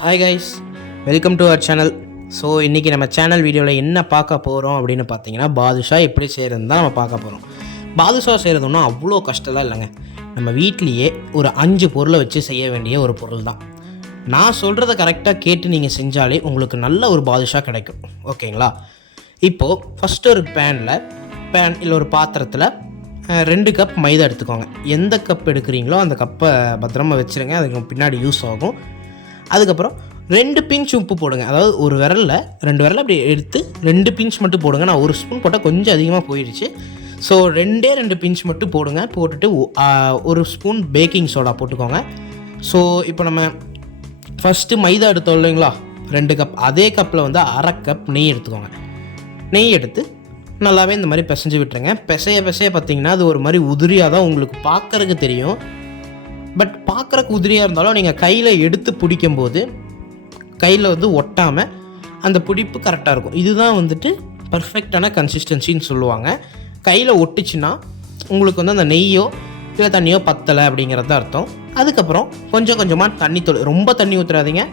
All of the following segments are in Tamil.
Hi guys, welcome to our channel. So இன்றைக்கி நம்ம சேனல் வீடியோவில் என்ன பார்க்க போகிறோம் அப்படின்னு பார்த்தீங்கன்னா, பாதுஷா எப்படி செய்கிறதுன்னு தான் நம்ம பார்க்க போகிறோம். பாதுஷா செய்கிறதுன்னா அவ்வளோ கஷ்டம்லாம் இல்லைங்க. நம்ம வீட்லேயே ஒரு 5 பொருளை வச்சு செய்ய வேண்டிய ஒரு பொருள் தான். நான் சொல்கிறத கரெக்டாக கேட்டு நீங்கள் செஞ்சாலே உங்களுக்கு நல்ல ஒரு பாதுஷா கிடைக்கும். ஓகேங்களா? இப்போது ஃபஸ்ட்டு ஒரு பேன் இல்லை ஒரு பாத்திரத்தில் 2 கப் மைதா எடுத்துக்கோங்க. எந்த கப் எடுக்கிறீங்களோ அந்த கப்பை பத்திரமா வச்சுருங்க, அதுக்கு பின்னாடி யூஸ் ஆகும். அதுக்கப்புறம் 2 பிஞ்ச் உப்பு போடுங்க. அதாவது ஒரு விரலில் 2 விரல் அப்படி எடுத்து 2 பிஞ்ச் மட்டும் போடுங்க. நான் 1 ஸ்பூன் போட்டால் கொஞ்சம் அதிகமாக போயிடுச்சு. ஸோ 2 பிஞ்ச் மட்டும் போடுங்க. போட்டுட்டு 1 ஸ்பூன் பேக்கிங் சோடா போட்டுக்கோங்க. ஸோ இப்போ நம்ம ஃபஸ்ட்டு மைதா எடுத்தோம் இல்லைங்களா, 2 கப், அதே கப்பில் வந்து 1/2 கப் நெய் எடுத்துக்கோங்க. நெய் எடுத்து நல்லாவே இந்த மாதிரி பிசைஞ்சு விட்டுருங்க. பிசைய பார்த்தீங்கன்னா அது ஒரு மாதிரி உதிரியாக தான் உங்களுக்கு பார்க்குறதுக்கு தெரியும். பட் பார்க்குறக்கு உதிரியாக இருந்தாலும் நீங்கள் கையில் எடுத்து பிடிக்கும்போது கையில் வந்து ஒட்டாமல் அந்த பிடிப்பு கரெக்டாக இருக்கும். இதுதான் வந்துட்டு பர்ஃபெக்டான கன்சிஸ்டன்சின்னு சொல்லுவாங்க. கையில் ஒட்டுச்சுன்னா உங்களுக்கு வந்து அந்த நெய்யோ இல்லை தண்ணியோ பத்தலை அப்படிங்கிறது தான் அர்த்தம். அதுக்கப்புறம் கொஞ்சம் கொஞ்சமாக தண்ணி ரொம்ப தண்ணி ஊற்றுறாதீங்க,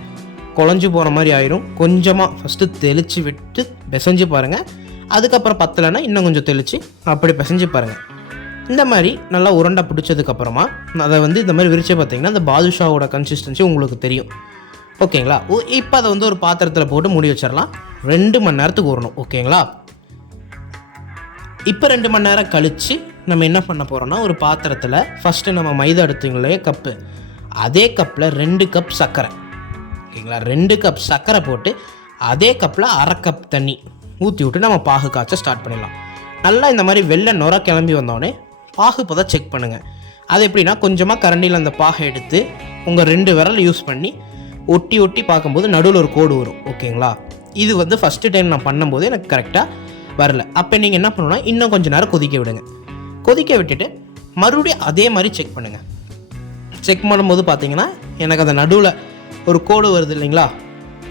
குழஞ்சி போகிற மாதிரி ஆயிரும். கொஞ்சமாக ஃபஸ்ட்டு தெளித்து விட்டு பிசைஞ்சு பாருங்கள். அதுக்கப்புறம் பத்தலைன்னா இன்னும் கொஞ்சம் தெளித்து அப்படி பிசைஞ்சு பாருங்கள். இந்த மாதிரி நல்லா உருண்டை பிடிச்சதுக்கப்புறமா அதை வந்து இந்த மாதிரி விரிச்சு பார்த்தீங்கன்னா அந்த பாதுஷாவோட கன்சிஸ்டன்சி உங்களுக்கு தெரியும். ஓகேங்களா? இப்போ அதை வந்து ஒரு பாத்திரத்தில் போட்டு மூடி வச்சிடலாம். 2 மணி நேரத்துக்கு ஊறணும். ஓகேங்களா? இப்போ 2 மணி நேரம் கழித்து நம்ம என்ன பண்ண போகிறோம்னா, ஒரு பாத்திரத்தில் ஃபஸ்ட்டு நம்ம மைதா எடுத்தீங்களே கப்பு, அதே கப்பில் 2 கப் சர்க்கரை. ஓகேங்களா? 2 கப் சர்க்கரை போட்டு அதே கப்பில் 1/2 கப் தண்ணி ஊற்றி விட்டு நம்ம பாகு காய்ச்ச ஸ்டார்ட் பண்ணிடலாம். நல்லா இந்த மாதிரி வெள்ளை நுர கிளம்பி வந்தோடனே பாகு பதம் செக் பண்ணுங்கள். அது எப்படின்னா, கொஞ்சமாக கரண்டியில் அந்த பாகை எடுத்து உங்கள் 2 விரல் யூஸ் பண்ணி ஒட்டி பார்க்கும்போது நடுவில் ஒரு கோடு வரும். ஓகேங்களா? இது வந்து ஃபஸ்ட்டு டைம் நான் பண்ணும்போது எனக்கு கரெக்டாக வரல. அப்போ நீங்கள் என்ன பண்ணணும்னா, இன்னும் கொஞ்சம் நேரம் கொதிக்க விடுங்க. கொதிக்க விட்டுட்டு மறுபடியும் அதே மாதிரி செக் பண்ணுங்கள். செக் பண்ணும்போது பார்த்தீங்கன்னா எனக்கு அந்த நடுவில் ஒரு கோடு வருது இல்லைங்களா,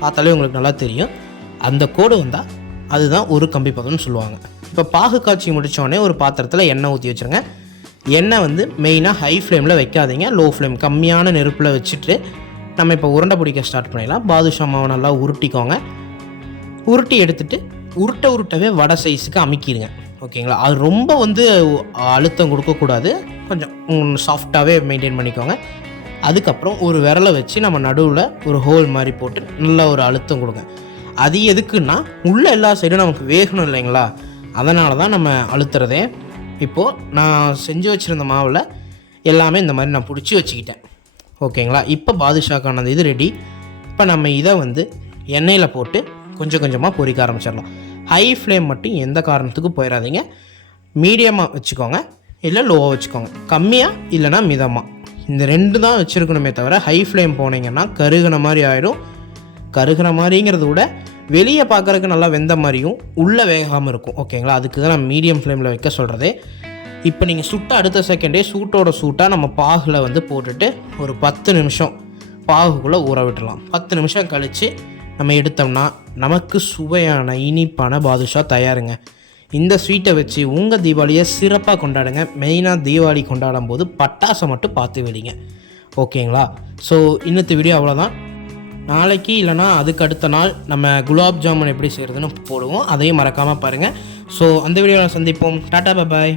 பார்த்தாலே உங்களுக்கு நல்லா தெரியும். அந்த கோடு வந்தால் அதுதான் ஒரு கம்பி பதம்னு சொல்லுவாங்க. இப்போ பாகு காய்ச்சி முடித்தோடனே ஒரு பாத்திரத்தில் எண்ணெய் ஊற்றி வச்சுருங்க. எண்ணெய் வந்து மெயினாக ஹை ஃப்ளேமில் வைக்காதீங்க, லோ ஃப்ளேம் கம்மியான நெருப்பில் வச்சுட்டு நம்ம இப்போ உருண்டை பிடிக்க ஸ்டார்ட் பண்ணிடலாம். பாதுஷா மாவை நல்லா உருட்டிக்கோங்க. உருட்டி எடுத்துகிட்டு உருட்டவே வடை சைஸுக்கு அமுக்கிடுங்க. ஓகேங்களா? அது ரொம்ப வந்து அழுத்தம் கொடுக்கக்கூடாது, கொஞ்சம் சாஃப்டாகவே மெயின்டைன் பண்ணிக்கோங்க. அதுக்கப்புறம் ஒரு விரலை வச்சு நம்ம நடுவில் ஒரு ஹோல் மாதிரி போட்டு நல்லா ஒரு அழுத்தம் கொடுங்க. அது எதுக்குன்னா, உள்ள எல்லா சைடும் நமக்கு வேகணும் இல்லைங்களா, அதனால தான் நம்ம அழுத்துறதே. இப்போது நான் செஞ்சு வச்சுருந்த மாவில் எல்லாமே இந்த மாதிரி நான் பிடிச்சி வச்சுக்கிட்டேன். ஓகேங்களா? இப்போ பாதுஷாக்கானது இது ரெடி. இப்போ நம்ம இதை வந்து எண்ணெயில் போட்டு கொஞ்சம் கொஞ்சமாக பொரிக்க ஆரம்பிச்சிடலாம். ஹை ஃப்ளேம் மட்டும் எந்த காரணத்துக்கும் போயிடாதீங்க. மீடியமாக வச்சுக்கோங்க, இல்லை லோவாக வச்சுக்கோங்க. கம்மியாக இல்லைனா மிதமாக, இந்த 2 தான் வச்சுருக்கணுமே தவிர ஹை ஃப்ளேம் போனீங்கன்னா கருகின மாதிரி ஆகிடும். கருகின மாதிரிங்கிறத விட வெளியே பார்க்குறதுக்கு நல்லா வெந்த மாதிரியும் உள்ளே வேகாமல் இருக்கும். ஓகேங்களா? அதுக்கு தான் நான் மீடியம் ஃப்ளேமில் வைக்க சொல்கிறதே. இப்போ நீங்கள் சுட்ட அடுத்த செகண்டே சூட்டாக நம்ம பாகில் வந்து போட்டுட்டு ஒரு 10 நிமிஷம் பாகுக்குள்ளே ஊற விட்டுடலாம். 10 நிமிஷம் கழித்து நம்ம எடுத்தோம்னா நமக்கு சுவையான இனிப்பான பாதுஷா தயாருங்க. இந்த ஸ்வீட்டை வச்சு உங்கள் தீபாவளியை சிறப்பாக கொண்டாடுங்க. மெயினாக தீபாவளி கொண்டாடும் போது பட்டாசை மட்டும் பார்த்து வெடிங்க. ஓகேங்களா? ஸோ இன்னத்து வீடியோ அவ்வளோதான். நாளைக்கு இல்லைனா அதுக்கு அடுத்த நாள் நம்ம குலாப் ஜாமுன் எப்படி செய்கிறதுன்னு போடுவோம். அதையும் மறக்காமல் பாருங்கள். ஸோ அந்த வீடியோவில் சந்திப்போம். டாட்டா, பாய்.